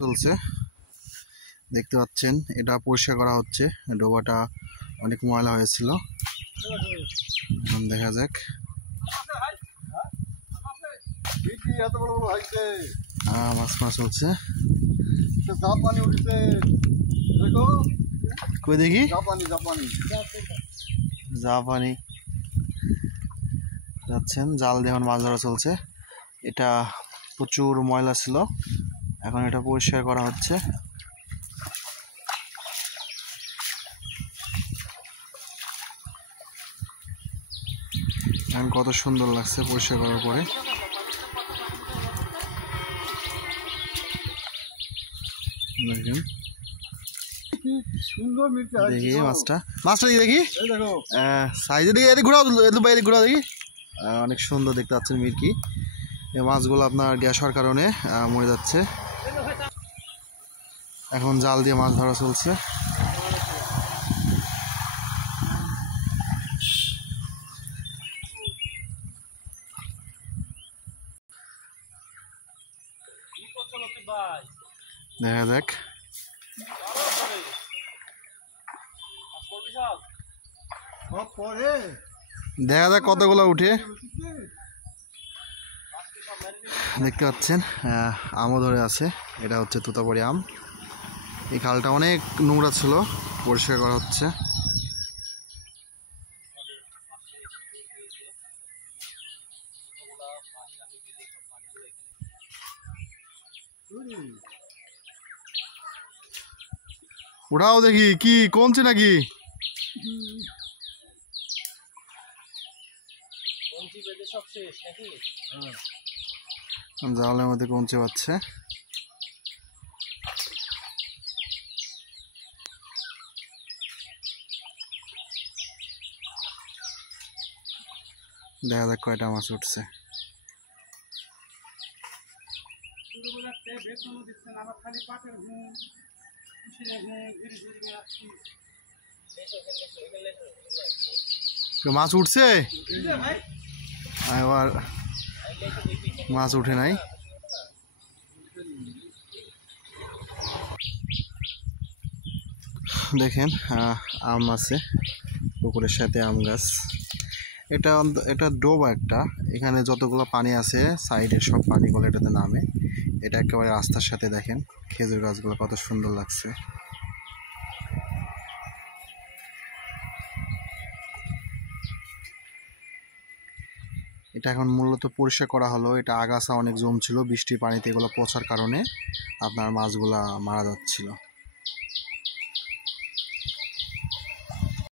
চলছে দেখতে পাচ্ছেন, এটা পরিষ্কার করা হচ্ছে। ডোবাটা অনেক ময়লা হয়েছিল, দেখা যাক। মাছ মাছ চলছে, কই দেখি জাপানি যাচ্ছেন, জাল দিয়ে এখন মাছ ধরা চলছে। এটা প্রচুর ময়লা ছিল, এখন এটা পরিষ্কার করা হচ্ছে। এখন কত সুন্দর লাগছে পরিষ্কার করার পরে। দেখেন দেখি মাছটা দেখি সাইজে দেখি, এদিকে ঘোরাও, এদিকে ঘোরাও দেখি। অনেক সুন্দর দেখতে পাচ্ছেন মিরকি। এই মাছগুলো আপনার গ্যাস হওয়ার কারণে মরে যাচ্ছে। এখন জাল দিয়ে মাছ ধরা চলছে। দেখা যাক, দেখা যাক কতগুলো উঠে। দেখতে পাচ্ছেন আমও ধরে আছে, এটা হচ্ছে তোতাপুরি আম। এই খালটা অনেক নোংরা ছিল, পরিষ্কার করা হচ্ছে। উঠাও দেখি, কি কমছে নাকি? জালের মধ্যে কমছে পাচ্ছে। দেখা যাক কয়টা মাছ উঠছে। মাছ উঠছে, এবার মাছ উঠে নাই। দেখেন আম আছে পুকুরের সাথে, আম গাছ। এটা ডোবা একটা, এখানে যতগুলো পানি আছে সাইডের সব পানিগুলো এটাতে নামে। এটা একেবারে রাস্তার সাথে। দেখেন খেজুর গাছগুলো কত সুন্দর লাগছে। এটা এখন মূলত পরিষ্কার করা হলো। এটা আগাছা অনেক জমছিল, বৃষ্টির পানিতে এগুলো পচার কারণে আপনার মাছগুলা মারা যাচ্ছিল।